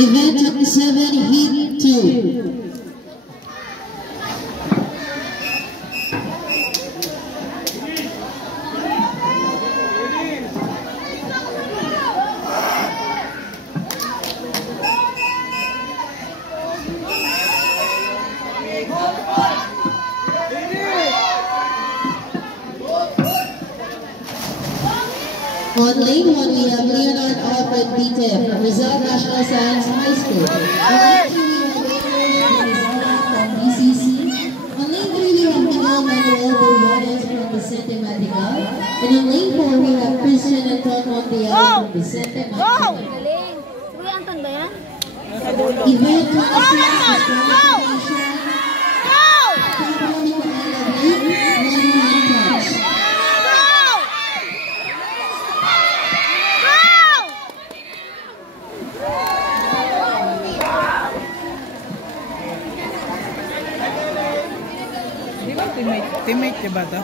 Event 27, Heat 2. On lane 1, we have Leonard Alfred Bite from Rizal National Science High School. On lane 2, we have Rizal from BCC. On lane 3, we have Miguel Manuel Boyanes from Vicente Madrigal. And on lane 4, we have Christian Anton Montiel from Vicente Madrigal. Kuya Anton ba yan? Event 26 is qualification. Teammate, diba ito?